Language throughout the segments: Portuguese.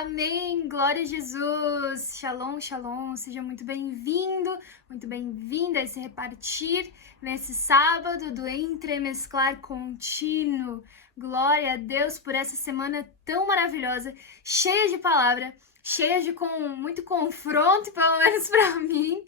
Amém! Glória a Jesus! Shalom, shalom! Seja muito bem-vindo, muito bem-vinda a esse repartir nesse sábado do Entremesclar Contínuo. Glória a Deus por essa semana tão maravilhosa, cheia de palavra, cheia de muito confronto, pelo menos para mim,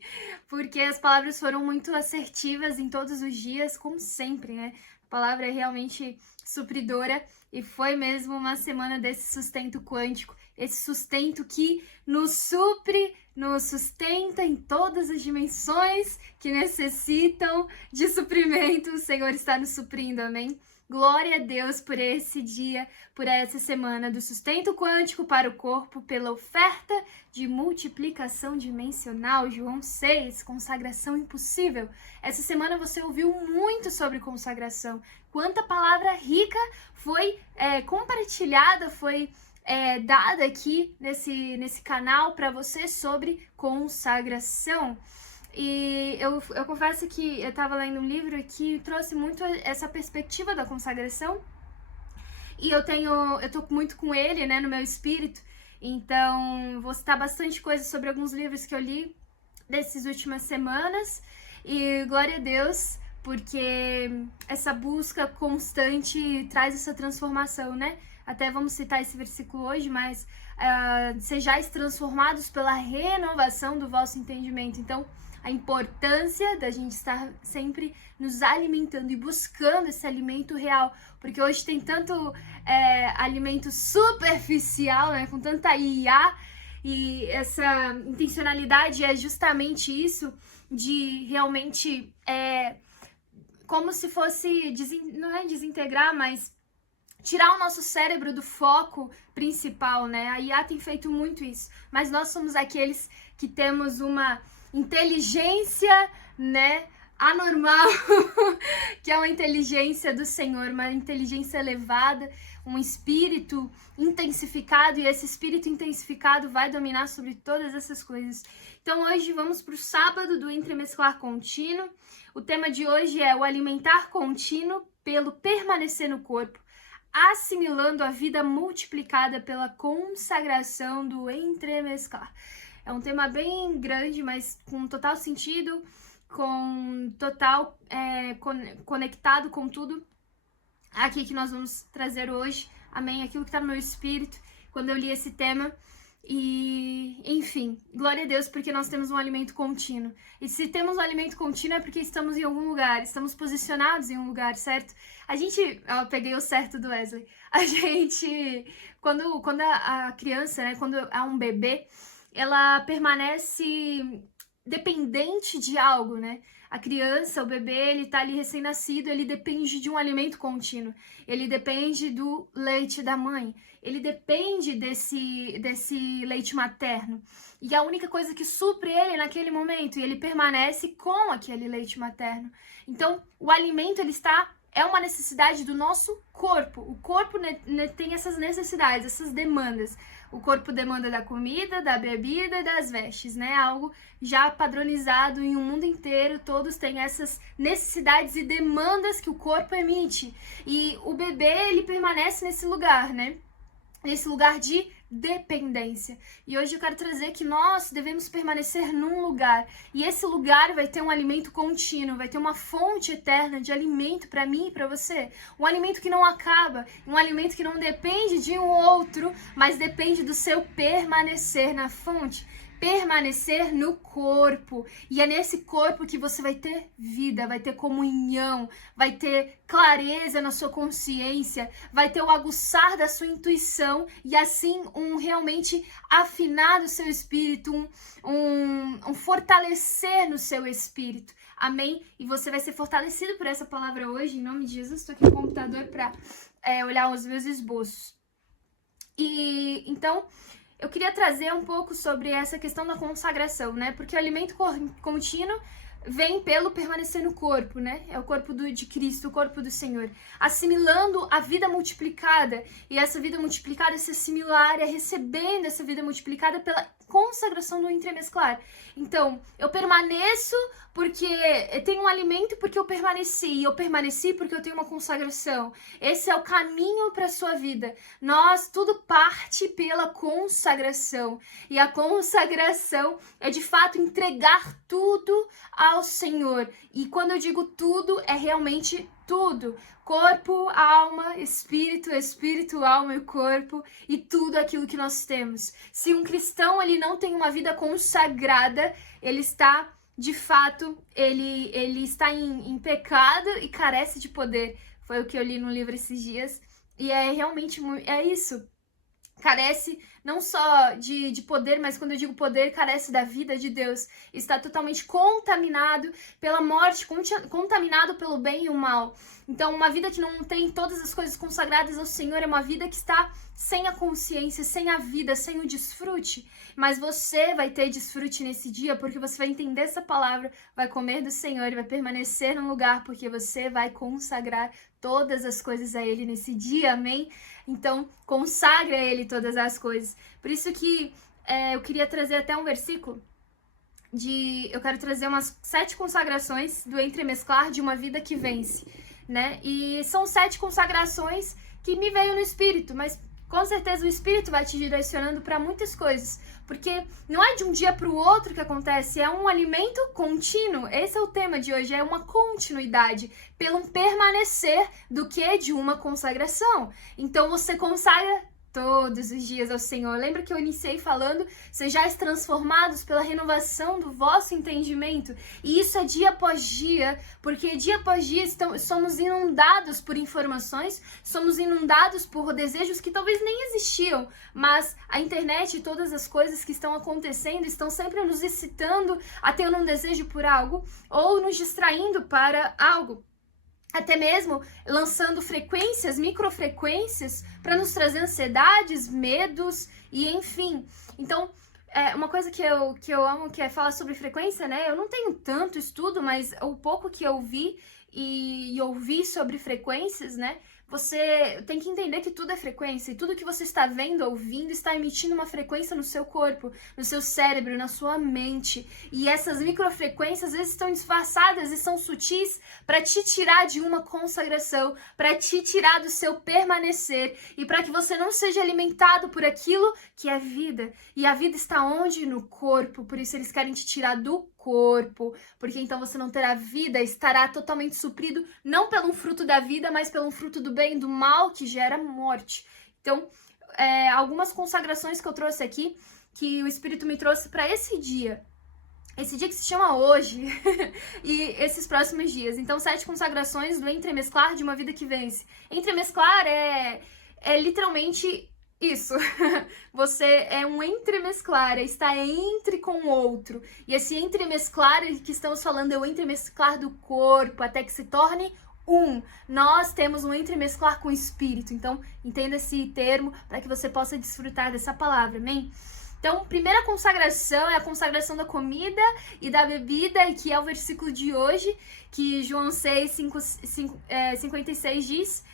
porque as palavras foram muito assertivas em todos os dias, como sempre, né? A palavra é realmente supridora. E foi mesmo uma semana desse sustento quântico, esse sustento que nos supre, nos sustenta em todas as dimensões que necessitam de suprimento. O Senhor está nos suprindo, amém? Glória a Deus por esse dia, por essa semana do sustento quântico para o corpo, pela oferta de multiplicação dimensional, João 6, consagração impossível. Essa semana você ouviu muito sobre consagração. Quanta palavra rica foi compartilhada, foi dada aqui nesse canal para você sobre consagração. E eu confesso que eu estava lendo um livro que trouxe muito essa perspectiva da consagração. E eu tô muito com ele, né, no meu espírito. Então, vou citar bastante coisa sobre alguns livros que eu li dessas últimas semanas. E glória a Deus, porque essa busca constante traz essa transformação, né? Até vamos citar esse versículo hoje, mas sejais transformados pela renovação do vosso entendimento. Então, a importância da gente estar sempre nos alimentando e buscando esse alimento real, porque hoje tem tanto alimento superficial, né, com tanta IA, e essa intencionalidade é justamente isso, de realmente, como se fosse, não é desintegrar, mas tirar o nosso cérebro do foco principal, né? A IA tem feito muito isso, mas nós somos aqueles que temos uma inteligência, né, anormal, que é uma inteligência do Senhor, uma inteligência elevada, um espírito intensificado, e esse espírito intensificado vai dominar sobre todas essas coisas. Então hoje vamos para o sábado do Entremesclar Contínuo. O tema de hoje é o alimentar contínuo pelo permanecer no corpo, assimilando a vida multiplicada pela consagração do entremesclar. É um tema bem grande, mas com total sentido, com total conectado com tudo aqui que nós vamos trazer hoje. Amém? Aquilo que está no meu espírito quando eu li esse tema. E, enfim, glória a Deus, porque nós temos um alimento contínuo. E se temos um alimento contínuo é porque estamos em algum lugar, estamos posicionados em um lugar, certo? Eu peguei o certo do Wesley. A gente, quando a criança, né, quando há um bebê, ela permanece dependente de algo, né? A criança, o bebê, ele tá ali recém-nascido, ele depende de um alimento contínuo. Ele depende do leite da mãe. Ele depende desse leite materno. E a única coisa que supre ele naquele momento, e ele permanece com aquele leite materno. Então, o alimento, é uma necessidade do nosso corpo. O corpo tem essas necessidades, essas demandas. O corpo demanda da comida, da bebida e das vestes, né? Algo já padronizado em um mundo inteiro, todos têm essas necessidades e demandas que o corpo emite. E o bebê, ele permanece nesse lugar, né? Nesse lugar de dependência. E hoje eu quero trazer que nós devemos permanecer num lugar. E esse lugar vai ter um alimento contínuo, vai ter uma fonte eterna de alimento para mim e para você. Um alimento que não acaba, um alimento que não depende de um outro, mas depende do seu permanecer na fonte. Permanecer no corpo. E é nesse corpo que você vai ter vida, vai ter comunhão, vai ter clareza na sua consciência, vai ter o aguçar da sua intuição e assim realmente afinar do seu espírito, um fortalecer no seu espírito. Amém? E você vai ser fortalecido por essa palavra hoje, em nome de Jesus. Estou aqui no computador para olhar os meus esboços. E então, eu queria trazer um pouco sobre essa questão da consagração, né? Porque o alimento contínuo vem pelo permanecer no corpo, né? É o corpo de Cristo, o corpo do Senhor. Assimilando a vida multiplicada. E essa vida multiplicada se assimilar, recebendo essa vida multiplicada pela consagração do entremesclar. Então, eu permaneço porque eu tenho um alimento, porque eu permaneci. E eu permaneci porque eu tenho uma consagração. Esse é o caminho para a sua vida. Tudo parte pela consagração. E a consagração é, de fato, entregar tudo ao Senhor. E quando eu digo tudo, é realmente tudo. Corpo, alma, espírito, alma e corpo, e tudo aquilo que nós temos. Se um cristão ele não tem uma vida consagrada, ele está, de fato, ele está em pecado e carece de poder. Foi o que eu li no livro esses dias. E é realmente isso. Carece não só de poder, mas quando eu digo poder, carece da vida de Deus. Está totalmente contaminado pela morte, contaminado pelo bem e o mal. Então, uma vida que não tem todas as coisas consagradas ao Senhor é uma vida que está sem a consciência, sem a vida, sem o desfrute. Mas você vai ter desfrute nesse dia, porque você vai entender essa palavra, vai comer do Senhor e vai permanecer no lugar, porque você vai consagrar todas as coisas a Ele nesse dia, amém? Então, consagra a Ele todas as coisas. Por isso que eu queria trazer até um versículo eu quero trazer umas 7 consagrações do entremesclar de uma vida que vence, né? E são 7 consagrações que me veio no Espírito, mas com certeza o Espírito vai te direcionando para muitas coisas, porque não é de um dia para o outro que acontece, é um alimento contínuo. Esse é o tema de hoje, é uma continuidade, pelo permanecer do que de uma consagração. Então você consagra todos os dias ao Senhor. Lembra que eu iniciei falando, sejais transformados pela renovação do vosso entendimento. E isso é dia após dia, porque dia após dia somos inundados por informações, somos inundados por desejos que talvez nem existiam, mas a internet e todas as coisas que estão acontecendo estão sempre nos excitando a ter um desejo por algo ou nos distraindo para algo. Até mesmo lançando frequências, microfrequências, para nos trazer ansiedades, medos e enfim. Então, uma coisa que eu amo, que é falar sobre frequência, né? Eu não tenho tanto estudo, mas o pouco que eu vi e ouvi sobre frequências, né? Você tem que entender que tudo é frequência e tudo que você está vendo, ouvindo, está emitindo uma frequência no seu corpo, no seu cérebro, na sua mente. E essas microfrequências às vezes estão disfarçadas e são sutis para te tirar de uma consagração, para te tirar do seu permanecer e para que você não seja alimentado por aquilo que é vida. E a vida está onde? No corpo. Por isso eles querem te tirar do corpo, porque então você não terá vida, estará totalmente suprido, não pelo fruto da vida, mas pelo fruto do bem e do mal que gera morte. Então, algumas consagrações que eu trouxe aqui, que o Espírito me trouxe para esse dia que se chama hoje, e esses próximos dias. Então, 7 consagrações do entremesclar de uma vida que vence. Entremesclar é literalmente isso. Você é um entremesclar, está entre com o outro. E esse entremesclar que estamos falando é o entremesclar do corpo, até que se torne um. Nós temos um entremesclar com o Espírito. Então, entenda esse termo para que você possa desfrutar dessa palavra, amém? Então, primeira consagração é a consagração da comida e da bebida, e que é o versículo de hoje, que João 6, 56 diz: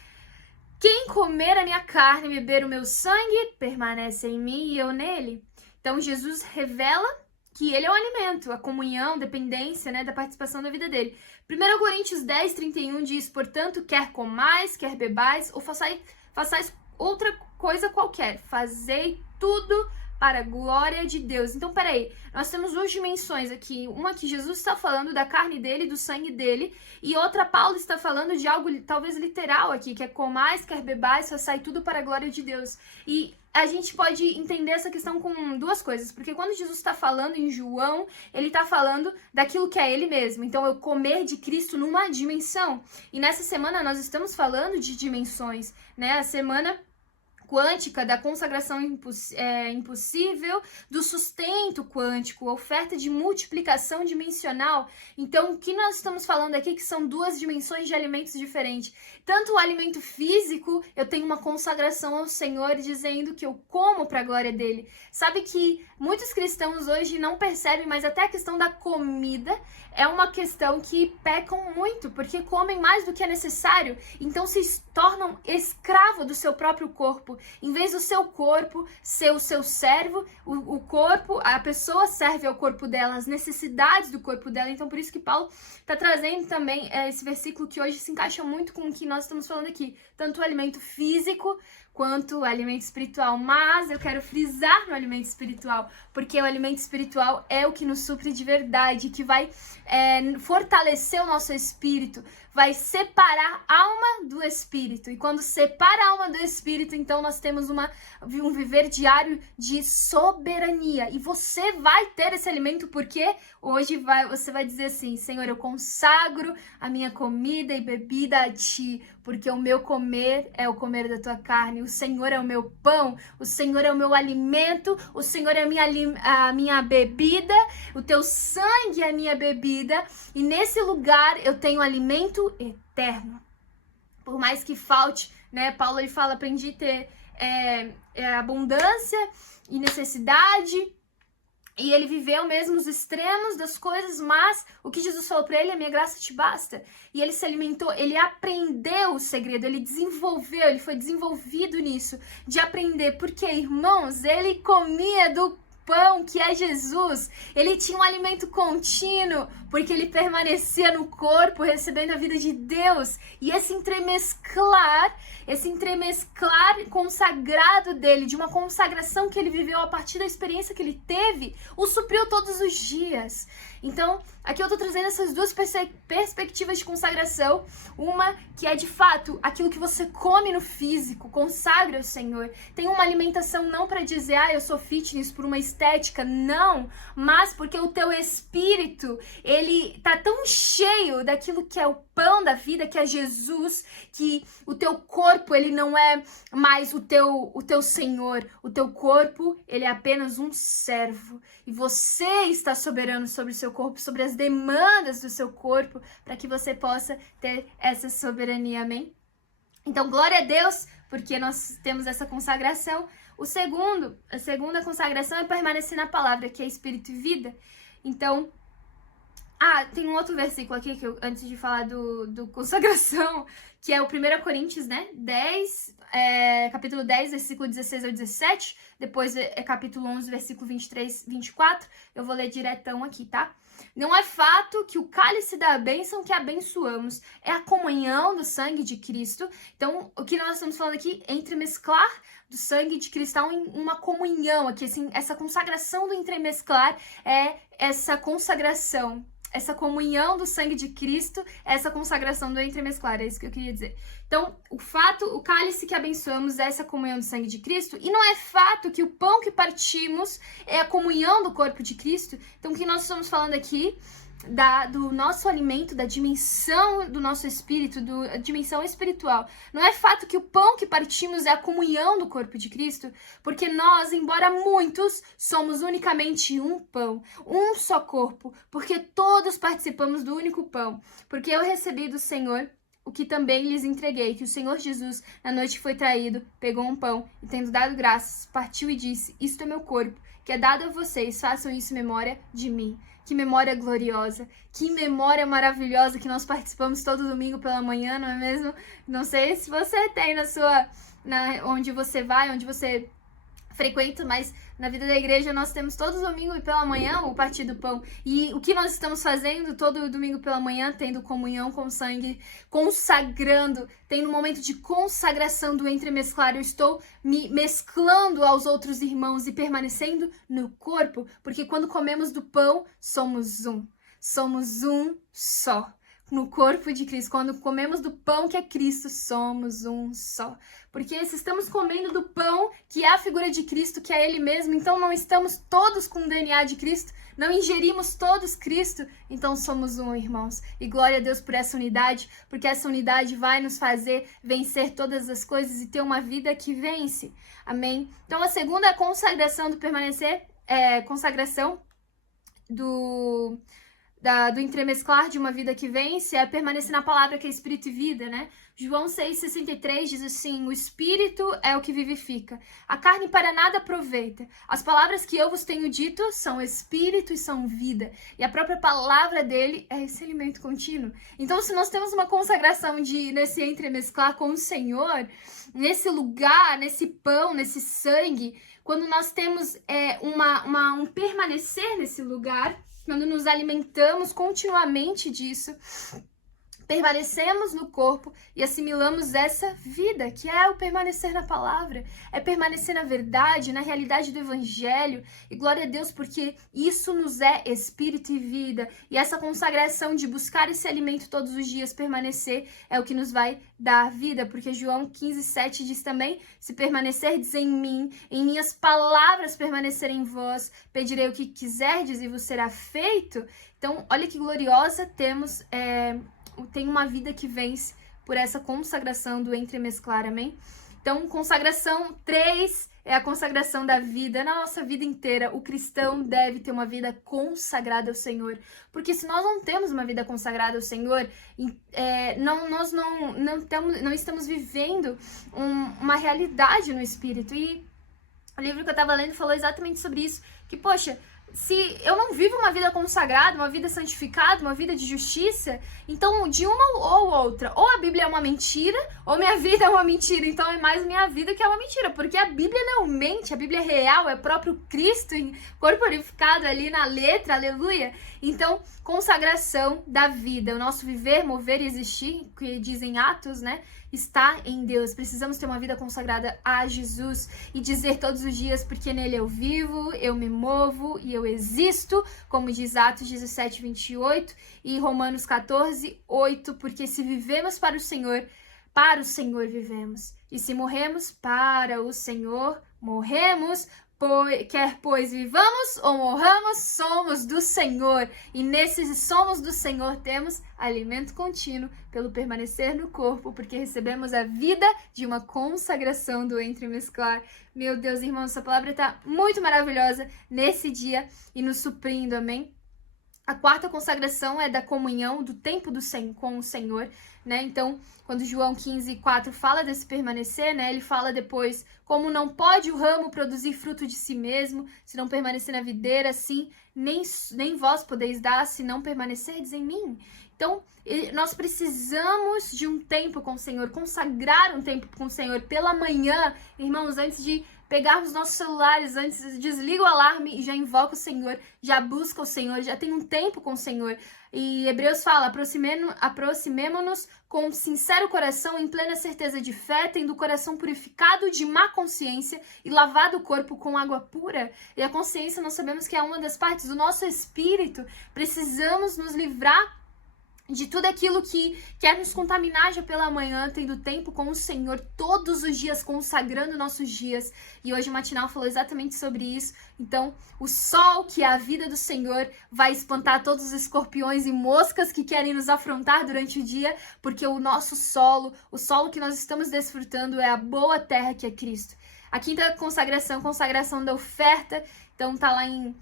quem comer a minha carne e beber o meu sangue, permanece em mim e eu nele. Então, Jesus revela que ele é o alimento, a comunhão, dependência, né, da participação da vida dele. 1 Coríntios 10, 31 diz: portanto, quer comais, quer bebais, ou façais outra coisa qualquer, fazei tudo para a glória de Deus. Então, peraí, nós temos 2 dimensões aqui. Uma que Jesus está falando da carne dele, do sangue dele, e outra, Paulo está falando de algo talvez literal aqui, que é comais, quer bebais, façai tudo para a glória de Deus. E a gente pode entender essa questão com 2 coisas, porque quando Jesus está falando em João, ele está falando daquilo que é ele mesmo. Então, eu comer de Cristo numa dimensão. E nessa semana nós estamos falando de dimensões, né? A semana quântica, da consagração impossível, do sustento quântico, oferta de multiplicação dimensional. Então, o que nós estamos falando aqui que são 2 dimensões de alimentos diferentes. Tanto o alimento físico, eu tenho uma consagração ao Senhor dizendo que eu como para a glória dele. Sabe que muitos cristãos hoje não percebem, mas até a questão da comida é uma questão que pecam muito, porque comem mais do que é necessário, então se tornam escravos do seu próprio corpo. Em vez do seu corpo ser o seu servo, o corpo, a pessoa serve ao corpo dela, as necessidades do corpo dela. Então por isso que Paulo está trazendo também esse versículo que hoje se encaixa muito com o que nós estamos falando aqui, tanto o alimento físico quanto o alimento espiritual. Mas eu quero frisar no alimento espiritual, porque o alimento espiritual é o que nos supre de verdade, que vai fortalecer o nosso espírito, vai separar a alma do espírito. E quando separa a alma do espírito, então nós temos um viver diário de soberania. E você vai ter esse alimento, porque hoje você vai dizer assim: Senhor, eu consagro a minha comida e bebida a Ti, porque o meu comer é o comer da Tua carne, o Senhor é o meu pão, o Senhor é o meu alimento, o Senhor é a minha bebida, o Teu sangue é a minha bebida, e nesse lugar eu tenho alimento eterno. Por mais que falte, né? Paulo ele fala, aprendi a ter abundância e necessidade, e ele viveu mesmo os extremos das coisas, mas o que Jesus falou para ele, a minha graça te basta. E ele se alimentou, ele aprendeu o segredo, ele desenvolveu, ele foi desenvolvido nisso, de aprender. Porque, irmãos, ele comia do pão que é Jesus, ele tinha um alimento contínuo, porque ele permanecia no corpo, recebendo a vida de Deus. E esse entremesclar consagrado dele, de uma consagração que ele viveu a partir da experiência que ele teve, o supriu todos os dias. Então, aqui eu tô trazendo essas duas perspectivas de consagração. Uma que é, de fato, aquilo que você come no físico, consagra ao Senhor. Tem uma alimentação não para dizer, eu sou fitness por uma estética, não, mas porque o teu espírito, ele tá tão cheio daquilo que é o pão da vida, que é Jesus, que o teu corpo, ele não é mais o teu Senhor. O teu corpo, ele é apenas um servo. E você está soberano sobre o seu corpo, sobre as demandas do seu corpo, para que você possa ter essa soberania, amém? Então, glória a Deus, porque nós temos essa consagração. A segunda consagração é permanecer na palavra, que é espírito e vida. Então, tem um outro versículo aqui, que antes de falar do consagração, que é o 1 Coríntios, né? Capítulo 10, versículo 16 ao 17. Depois é capítulo 11, versículo 23, 24. Eu vou ler diretão aqui, tá? Não é fato que o cálice da bênção que abençoamos é a comunhão do sangue de Cristo. Então, o que nós estamos falando aqui, entremesclar do sangue de Cristo, há uma comunhão aqui, assim, essa consagração do entremesclar é essa consagração. Essa comunhão do sangue de Cristo, essa consagração do entremesclar, é isso que eu queria dizer. Então, o cálice que abençoamos é essa comunhão do sangue de Cristo, e não é fato que o pão que partimos é a comunhão do corpo de Cristo. Então, o que nós estamos falando aqui, do nosso alimento, da dimensão do nosso espírito, da dimensão espiritual. Não é fato que o pão que partimos é a comunhão do corpo de Cristo, porque nós, embora muitos, somos unicamente um pão, um só corpo, porque todos participamos do único pão. Porque eu recebi do Senhor o que também lhes entreguei, que o Senhor Jesus, na noite que foi traído, pegou um pão e, tendo dado graças, partiu e disse: isto é meu corpo, que é dado a vocês, façam isso em memória de mim. Que memória gloriosa, que memória maravilhosa que nós participamos todo domingo pela manhã, não é mesmo? Não sei se você tem onde você vai, onde você frequenta, mas na vida da igreja nós temos todo domingo pela manhã o partir do pão. E o que nós estamos fazendo todo domingo pela manhã, tendo comunhão com o sangue, consagrando, tendo um momento de consagração do entremesclar. Eu estou me mesclando aos outros irmãos e permanecendo no corpo, porque quando comemos do pão, somos um só. No corpo de Cristo, quando comemos do pão que é Cristo, somos um só. Porque se estamos comendo do pão, que é a figura de Cristo, que é Ele mesmo, então não estamos todos com o DNA de Cristo, não ingerimos todos Cristo, então somos um, irmãos. E glória a Deus por essa unidade, porque essa unidade vai nos fazer vencer todas as coisas e ter uma vida que vence. Amém? Então a segunda consagração do permanecer, consagração do entremesclar de uma vida que vence é permanecer na palavra que é espírito e vida, né? João 6,63 diz assim: o espírito é o que vivifica, a carne para nada aproveita. As palavras que eu vos tenho dito são espírito e são vida. E a própria palavra dele é esse alimento contínuo. Então, se nós temos uma consagração nesse entremesclar com o Senhor, nesse lugar, nesse pão, nesse sangue, quando nós temos um permanecer nesse lugar, quando nos alimentamos continuamente disso, permanecemos no corpo e assimilamos essa vida, que é o permanecer na palavra, é permanecer na verdade, na realidade do evangelho. E glória a Deus, porque isso nos é espírito e vida. E essa consagração de buscar esse alimento todos os dias, permanecer, é o que nos vai dar vida. Porque João 15,7 diz também: se permanecerdes em mim, em minhas palavras permanecerem em vós, pedirei o que quiserdes e vos será feito. Então, olha que gloriosa tem uma vida que vence por essa consagração do entremesclar, amém? Então, consagração 3 é a consagração da vida. Na nossa vida inteira, o cristão deve ter uma vida consagrada ao Senhor. Porque se nós não temos uma vida consagrada ao Senhor, nós não estamos vivendo uma realidade no Espírito. E o livro que eu estava lendo falou exatamente sobre isso. Que, poxa, se eu não vivo uma vida consagrada, uma vida santificada, uma vida de justiça, então de uma ou outra, ou a Bíblia é uma mentira, ou minha vida é uma mentira, então é mais minha vida que é uma mentira, porque a Bíblia não mente, a Bíblia é real, é o próprio Cristo corporificado ali na letra, aleluia. Então, consagração da vida, o nosso viver, mover e existir, que dizem Atos, né? Está em Deus. Precisamos ter uma vida consagrada a Jesus e dizer todos os dias: porque nele eu vivo, eu me movo e eu existo, como diz Atos 17:28 e Romanos 14:8, porque se vivemos para o Senhor vivemos, e se morremos para o Senhor morremos. Quer pois vivamos ou morramos, somos do Senhor. E nesses somos do Senhor temos alimento contínuo pelo permanecer no corpo, porque recebemos a vida de uma consagração do entremesclar. Meu Deus, irmãos, essa palavra está muito maravilhosa nesse dia e nos suprindo, amém? A quarta consagração é da comunhão, do tempo com o Senhor, né? Então, quando João 15:4 fala desse permanecer, né? Ele fala depois: como não pode o ramo produzir fruto de si mesmo, se não permanecer na videira, assim, nem vós podeis dar, se não permanecerdes em mim. Então, nós precisamos de um tempo com o Senhor, consagrar um tempo com o Senhor pela manhã, irmãos, antes de pegarmos nossos celulares, antes desliga o alarme e já invoca o Senhor, já busca o Senhor, já tem um tempo com o Senhor. E Hebreus fala: aproximemo-nos com sincero coração, em plena certeza de fé, tendo o coração purificado de má consciência e lavado o corpo com água pura. E a consciência, nós sabemos que é uma das partes do nosso espírito. Precisamos nos livrar de tudo aquilo que quer nos contaminar já pela manhã, tendo tempo com o Senhor todos os dias, consagrando nossos dias. E hoje o Matinal falou exatamente sobre isso. Então, o sol, que é a vida do Senhor, vai espantar todos os escorpiões e moscas que querem nos afrontar durante o dia, porque o nosso solo, o solo que nós estamos desfrutando, é a boa terra que é Cristo. A quinta consagração da oferta. Então tá lá em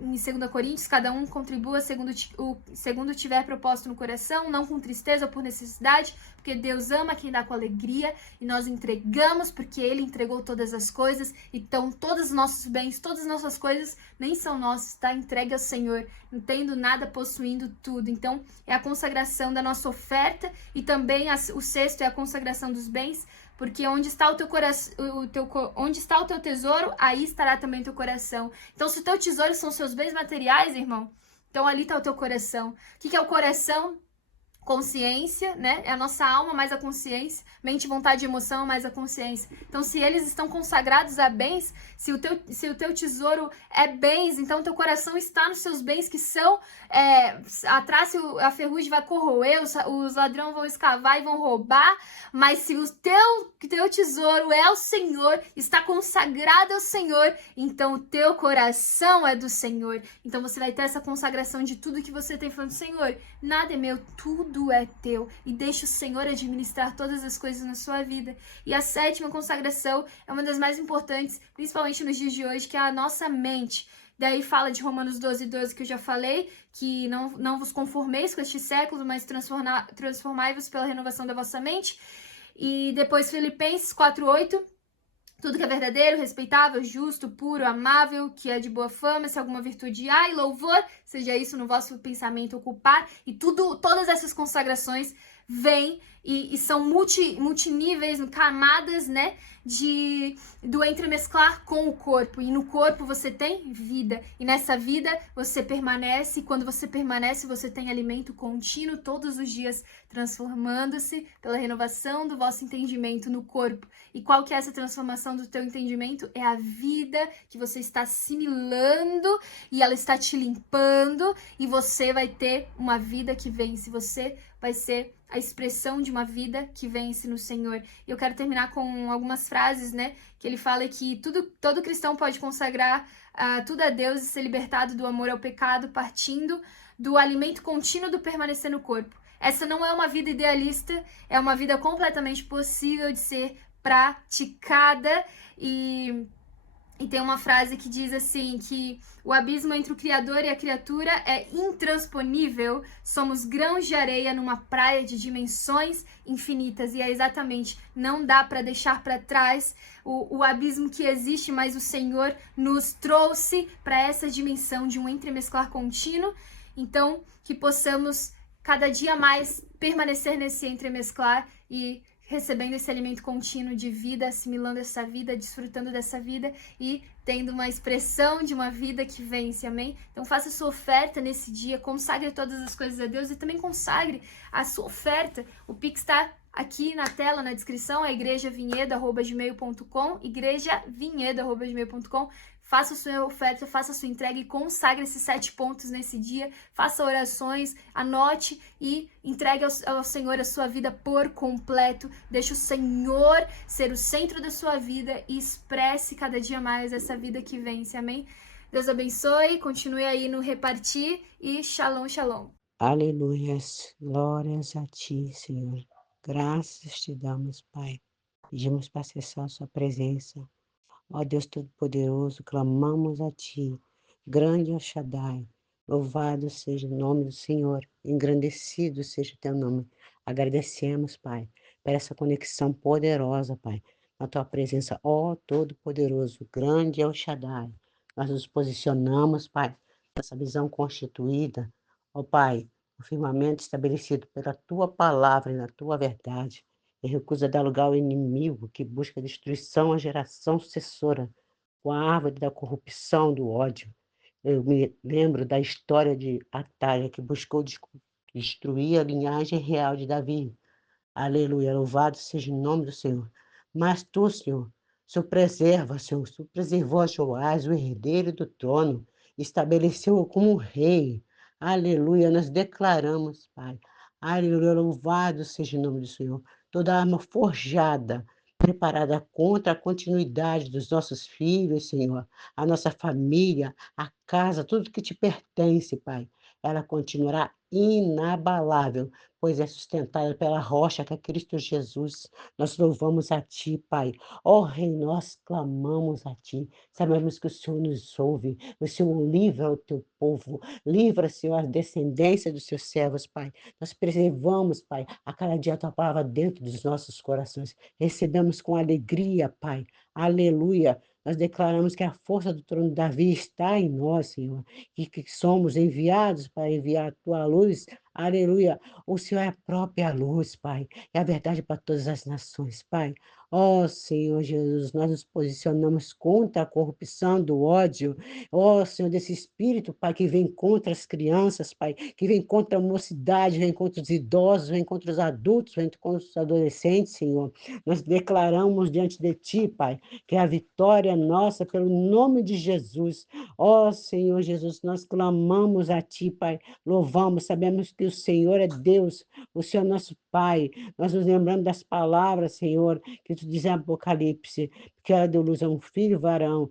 2 Coríntios: cada um contribua segundo tiver proposto no coração, não com tristeza ou por necessidade, porque Deus ama quem dá com alegria, e nós entregamos porque Ele entregou todas as coisas. Então todos os nossos bens, todas as nossas coisas nem são nossas, está entregue ao Senhor, não tendo nada, possuindo tudo. Então é a consagração da nossa oferta, e também o sexto é a consagração dos bens, porque onde está o teu coração, onde está o teu tesouro, aí estará também o teu coração. Então, se o teu tesouro são seus bens materiais, irmão, então ali está o teu coração. O que é o coração? Consciência, né? É a nossa alma mais a consciência, mente, vontade e emoção mais a consciência. Então, se eles estão consagrados a bens, se o teu tesouro é bens, então o teu coração está nos seus bens, que são a traça, a ferrugem vai corroer, os ladrões vão escavar e vão roubar. Mas se o teu tesouro é o Senhor, está consagrado ao Senhor, então o teu coração é do Senhor. Então você vai ter essa consagração de tudo que você tem, falando: Senhor, nada é meu, tudo é teu, e deixa o Senhor administrar todas as coisas na sua vida. E a sétima consagração é uma das mais importantes, principalmente nos dias de hoje, que é a nossa mente. Daí fala de Romanos 12:12 que eu já falei, que não vos conformeis com este século, mas transformai-vos pela renovação da vossa mente. E depois Filipenses 4:8, tudo que é verdadeiro, respeitável, justo, puro, amável, que é de boa fama, se alguma virtude há e louvor, seja isso no vosso pensamento ocupar. E todas essas consagrações vêm e são multiníveis, camadas, né, do entremesclar com o corpo. E no corpo você tem vida. E nessa vida você permanece. E quando você permanece, você tem alimento contínuo todos os dias, transformando-se pela renovação do vosso entendimento no corpo. E qual que é essa transformação do teu entendimento? É a vida que você está assimilando e ela está te limpando e você vai ter uma vida que vence. Você vai ser a expressão de uma vida que vence no Senhor. E eu quero terminar com algumas frases, né? Que ele fala que todo cristão pode consagrar tudo a Deus e ser libertado do amor ao pecado, partindo do alimento contínuo do permanecer no corpo. Essa não é uma vida idealista, é uma vida completamente possível de ser praticada. E tem uma frase que diz assim, que o abismo entre o Criador e a criatura é intransponível, somos grãos de areia numa praia de dimensões infinitas, e é exatamente, não dá para deixar para trás o abismo que existe, mas o Senhor nos trouxe para essa dimensão de um entremesclar contínuo. Então, que possamos cada dia mais permanecer nesse entremesclar e recebendo esse alimento contínuo de vida, assimilando essa vida, desfrutando dessa vida e tendo uma expressão de uma vida que vence, amém? Então faça a sua oferta nesse dia, consagre todas as coisas a Deus e também consagre a sua oferta. O Pix está aqui na tela, na descrição, é igrejavinhedo@gmail.com, igrejavinhedo@gmail.com. Faça a sua oferta, faça a sua entrega e consagre esses 7 pontos nesse dia. Faça orações, anote e entregue ao Senhor a sua vida por completo. Deixe o Senhor ser o centro da sua vida e expresse cada dia mais essa vida que vence, amém? Deus abençoe, continue aí no repartir e shalom, shalom. Aleluias, glórias a ti, Senhor. Graças te damos, Pai. Pedimos para acessar a sua presença. Ó Deus Todo-Poderoso, clamamos a ti. Grande é o Shaddai. Louvado seja o nome do Senhor. Engrandecido seja o teu nome. Agradecemos, Pai, por essa conexão poderosa, Pai. Na tua presença, ó Todo-Poderoso, grande é o Shaddai. Nós nos posicionamos, Pai, nessa visão constituída, ó Pai, o firmamento estabelecido pela tua palavra e na tua verdade. E recusa dar lugar ao inimigo que busca destruição à geração sucessora com a árvore da corrupção, do ódio. Eu me lembro da história de Atalia, que buscou destruir a linhagem real de Davi. Aleluia, louvado seja o nome do Senhor. Mas tu, Senhor preserva, Senhor, tu preservou Joás, o herdeiro do trono, estabeleceu-o como rei. Aleluia, nós declaramos, Pai. Aleluia, louvado seja o nome do Senhor. Toda arma forjada, preparada contra a continuidade dos nossos filhos, Senhor, a nossa família, a casa, tudo que te pertence, Pai, ela continuará inabalável, pois é sustentada pela rocha que é Cristo Jesus. Nós louvamos a ti, Pai. Ó Rei, nós clamamos a ti. Sabemos que o Senhor nos ouve. O Senhor livra o teu povo. Livra, Senhor, a descendência dos seus servos, Pai. Nós preservamos, Pai, a cada dia a tua palavra dentro dos nossos corações. Recebemos com alegria, Pai. Aleluia. Nós declaramos que a força do trono de Davi está em nós, Senhor, e que somos enviados para enviar a tua luz. Aleluia. O Senhor é a própria luz, Pai. É a verdade para todas as nações, Pai. Ó Senhor Jesus, nós nos posicionamos contra a corrupção do ódio. Ó Senhor, desse espírito, Pai, que vem contra as crianças, Pai, que vem contra a mocidade, vem contra os idosos, vem contra os adultos, vem contra os adolescentes, Senhor. Nós declaramos diante de Ti, Pai, que a vitória é nossa pelo nome de Jesus. Ó Senhor Jesus, nós clamamos a Ti, Pai, louvamos, sabemos que o Senhor é Deus, o Senhor é nosso Pai. Nós nos lembramos das palavras, Senhor, que Tu diz em Apocalipse, que ela deu luz a um filho varão,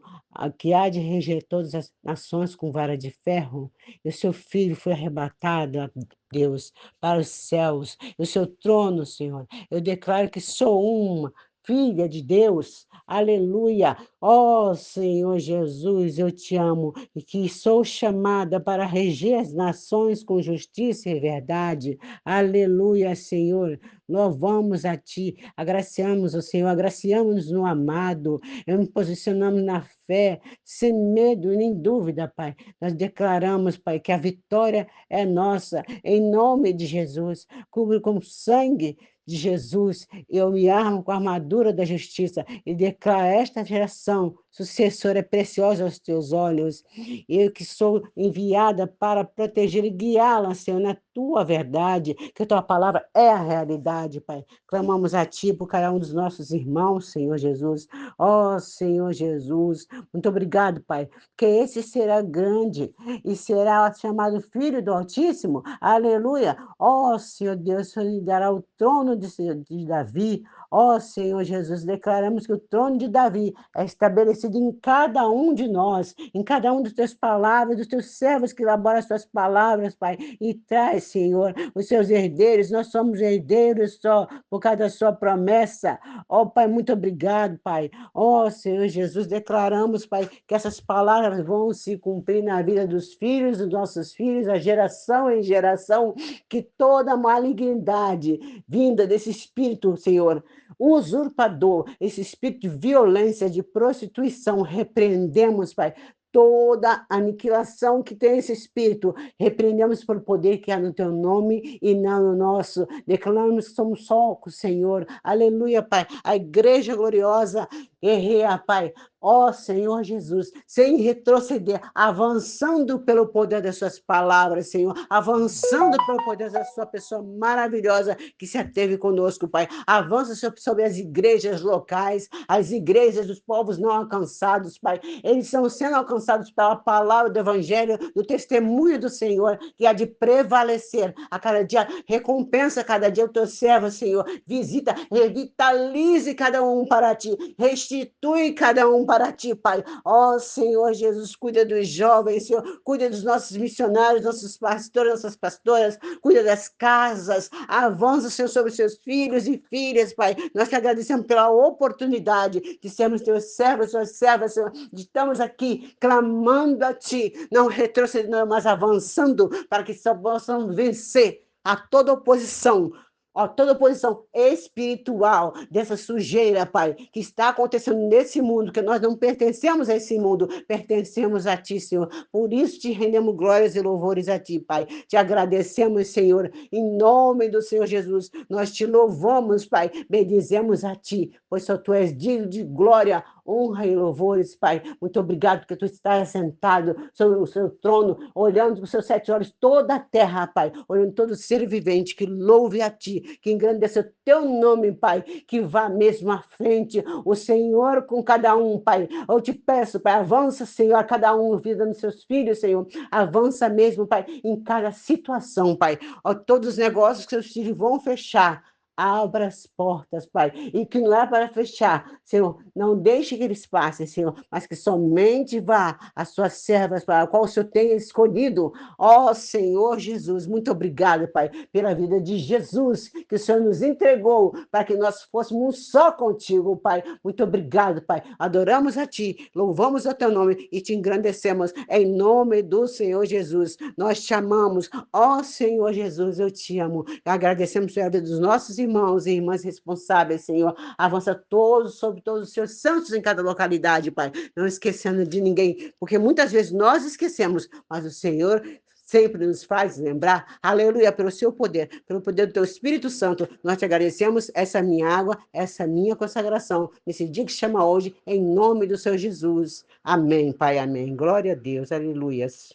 que há de reger todas as nações com vara de ferro, e o seu filho foi arrebatado, ó Deus, para os céus, e o seu trono, Senhor. Eu declaro que sou uma filha de Deus. Aleluia. Ó Senhor Jesus, eu te amo e que sou chamada para reger as nações com justiça e verdade. Aleluia, Senhor. Louvamos a Ti, agraciamos o Senhor, agraciamos no amado, nos posicionamos na fé, sem medo nem dúvida, Pai. Nós declaramos, Pai, que a vitória é nossa, em nome de Jesus. Cubra com o sangue de Jesus, eu me armo com a armadura da justiça e declaro esta geração sucessora é preciosa aos teus olhos. Eu que sou enviada para proteger e guiá-la, Senhor, na tua verdade, que a tua palavra é a realidade, Pai. Clamamos a ti por cada um dos nossos irmãos, Senhor Jesus. Ó, Senhor Jesus, muito obrigado, Pai, porque esse será grande e será chamado Filho do Altíssimo. Aleluia. Ó, Senhor Deus, o Senhor lhe dará o trono de Davi. Ó, Senhor Jesus, declaramos que o trono de Davi é estabelecido em cada um de nós, em cada um dos teus palavras, dos teus servos que elaboram as tuas palavras, Pai, e traz, Senhor, os seus herdeiros. Nós somos herdeiros só por causa da sua promessa. Ó, Pai, muito obrigado, Pai. Ó, Senhor Jesus, declaramos, Pai, que essas palavras vão se cumprir na vida dos filhos, dos nossos filhos, a geração em geração, que toda malignidade vinda desse espírito, Senhor, usurpador, esse espírito de violência, de prostituição, repreendemos, Pai, toda aniquilação que tem esse espírito, repreendemos pelo poder que há no teu nome e não no nosso, declaramos que somos só com o Senhor, aleluia, Pai, a igreja gloriosa, guerreia, Pai, ó Senhor Jesus, sem retroceder, avançando pelo poder das suas palavras, Senhor, avançando pelo poder da sua pessoa maravilhosa que se ateve conosco, Pai. Avança sobre as igrejas locais, as igrejas dos povos não alcançados, Pai. Eles estão sendo alcançados pela palavra do Evangelho, do testemunho do Senhor, que há de prevalecer a cada dia. Recompensa cada dia o teu servo, Senhor. Visita, revitalize cada um para ti, restitui cada um para ti, Pai. Ó Senhor Jesus, cuida dos jovens, Senhor, cuida dos nossos missionários, nossos pastores, nossas pastoras, cuida das casas, avança, Senhor, sobre seus filhos e filhas, Pai. Nós te agradecemos pela oportunidade de sermos teus servos, suas servas, Senhor, de estamos aqui clamando a ti, não retrocedendo, mas avançando para que só possamos vencer a toda oposição, ó, toda oposição espiritual dessa sujeira, Pai, que está acontecendo nesse mundo, que nós não pertencemos a esse mundo, pertencemos a Ti, Senhor. Por isso te rendemos glórias e louvores a Ti, Pai. Te agradecemos, Senhor, em nome do Senhor Jesus. Nós te louvamos, Pai, bendizemos a Ti, pois só Tu és digno de glória, honra e louvores, Pai. Muito obrigado porque Tu estás sentado sobre o seu trono, olhando com seus 7 olhos toda a terra, Pai, olhando todo ser vivente que louve a Ti, que engrandeça o Teu nome, Pai, que vá mesmo à frente, o Senhor com cada um, Pai. Eu te peço, Pai, avança, Senhor, cada um, vida dos seus filhos, Senhor. Avança mesmo, Pai, em cada situação, Pai. Ó, todos os negócios que seus filhos vão fechar, abra as portas, Pai, e que não é para fechar, Senhor, não deixe que eles passem, Senhor, mas que somente vá às suas servas, para a qual o Senhor tenha escolhido. Ó Senhor Jesus, muito obrigado, Pai, pela vida de Jesus, que o Senhor nos entregou, para que nós fôssemos um só contigo, Pai. Muito obrigado, Pai. Adoramos a Ti, louvamos o Teu nome e te engrandecemos, em nome do Senhor Jesus. Nós te amamos, ó Senhor Jesus, eu te amo. Agradecemos pela vida dos nossos irmãos e irmãs responsáveis, Senhor. Avança todos, sobre todos os seus santos em cada localidade, Pai. Não esquecendo de ninguém, porque muitas vezes nós esquecemos, mas o Senhor sempre nos faz lembrar. Aleluia, pelo seu poder, pelo poder do teu Espírito Santo. Nós te agradecemos essa minha água, essa minha consagração, nesse dia que chama hoje, em nome do Senhor Jesus. Amém, Pai, amém. Glória a Deus, aleluias.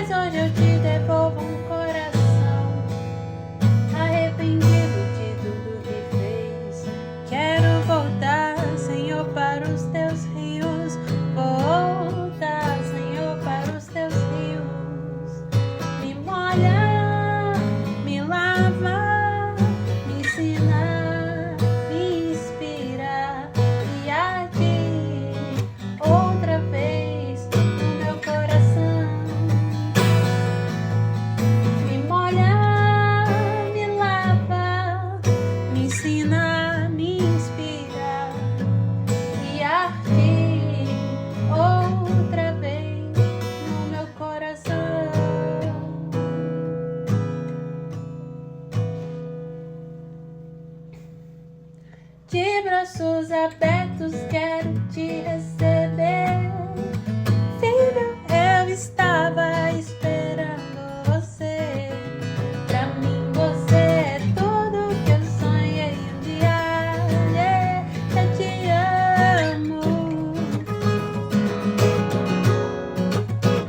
Mas hoje eu te devolvo um coração arrependido de tudo que fez. Quero voltar, Senhor, para os teus rios. Voltar, Senhor, para os teus rios. Me molha, me lava, me ensina, me inspira e arde outra vez no meu coração. Me molha, me lava, me ensina, me inspira e arde outra vez no meu coração. De braços abertos quero te receber. Filho, eu estava esperando você. Pra mim você é tudo que eu sonhei um dia. Yeah, eu te amo.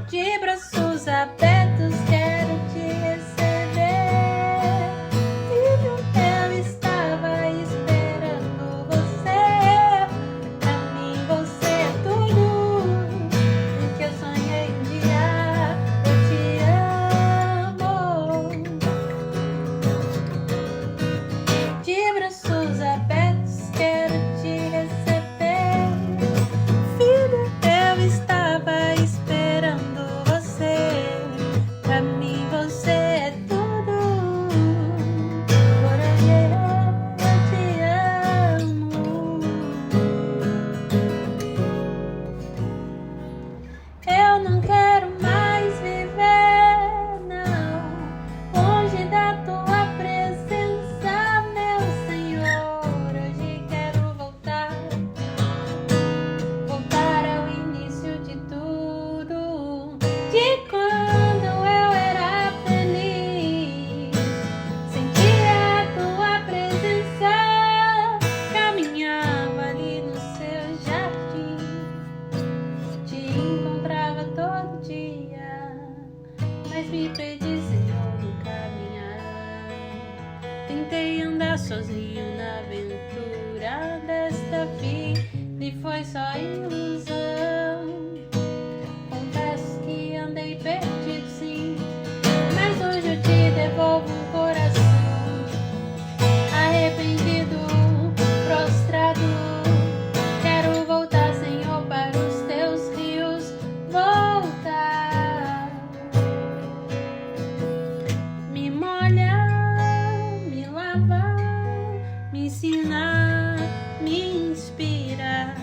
De braços abertos quero te receber. Filho, eu estava esperando você. Pra mim você é tudo que eu sonhei um dia. Eu te amo. De braços abertos quero te receber. Filho, eu estava esperando você. Pra mim você é tudo. Por hoje eu te amo. Eu não quero mais viver, não, longe da tua presença, meu Senhor. Hoje quero voltar ao início de tudo, de quando eu era feliz. Sentia a tua presença, caminhava ali no seu jardim. Te encontrava todo dia, mas me perdi, Senhor, no caminhar. Tentei andar sozinho na aventura desta vida e foi só ilusão. Confesso que andei perdido, sim, mas hoje eu te devolvo um coração arrependido, prostrado. Quero voltar, Senhor, para os teus rios. Voltar. Me molha, me lava, me ensina, me inspira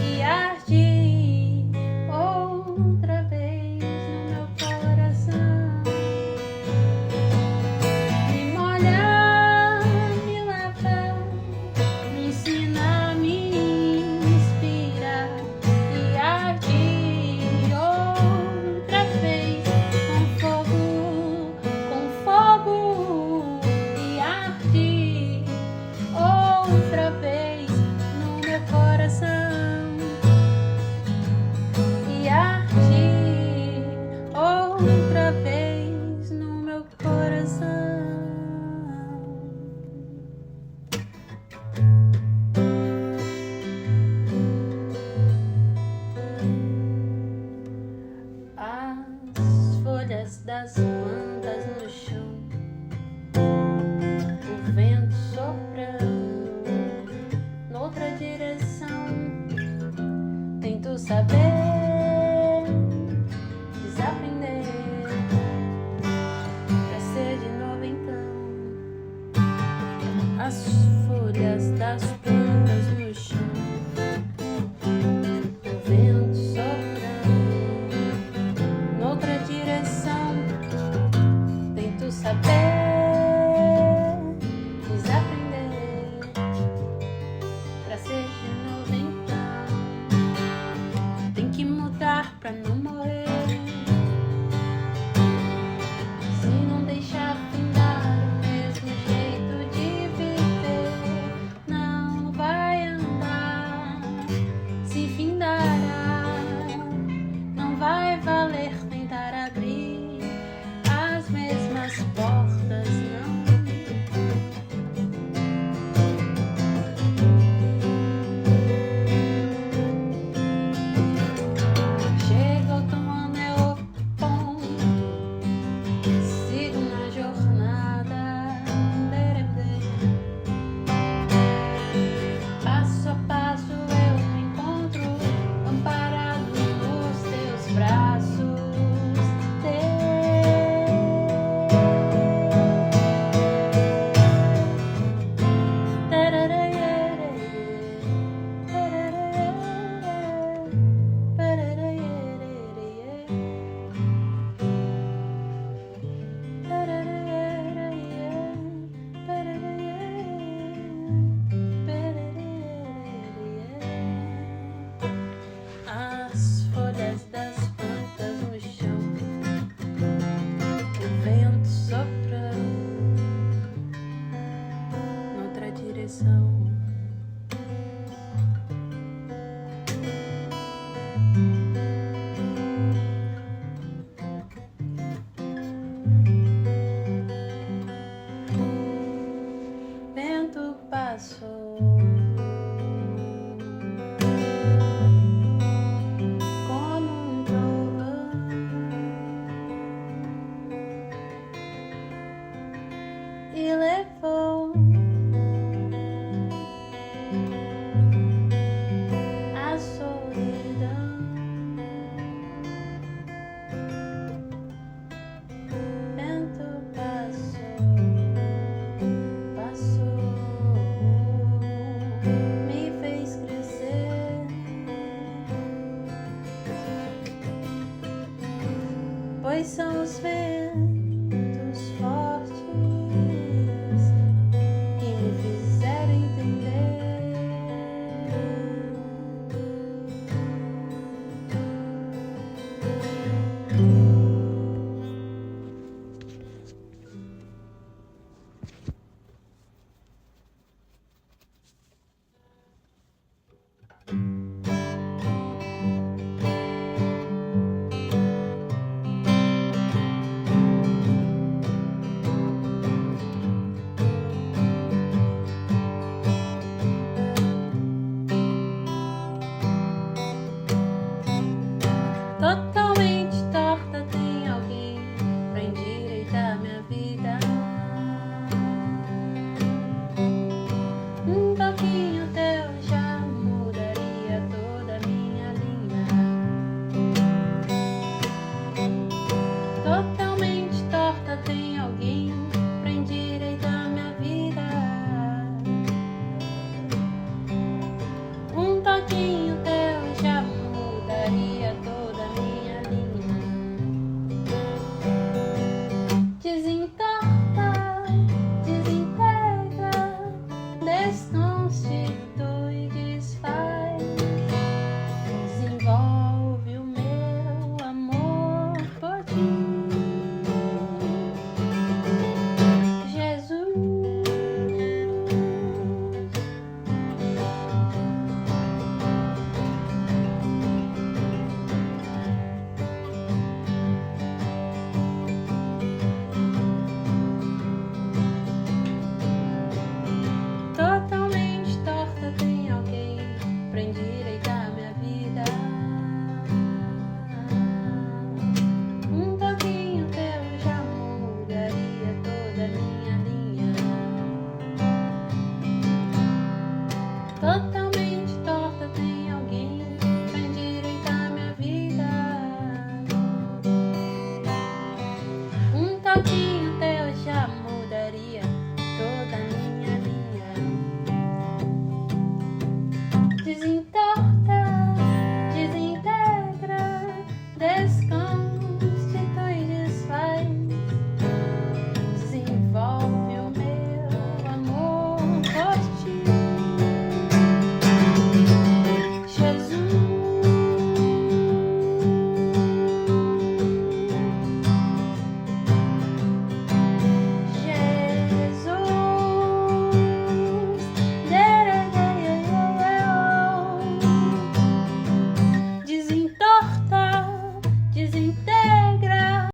e arde outra vez no meu coração. Me molha, me lava, me ensina, me inspira e arde outra vez com fogo e arde outra vez no meu coração e arde outra vez no meu coração. As folhas das plantas no chão, o vento soprando noutra direção. Tento saber, desaprender pra ser de novo então. As folhas das plantas no chão, o vento soprando noutra direção. pois são os ventos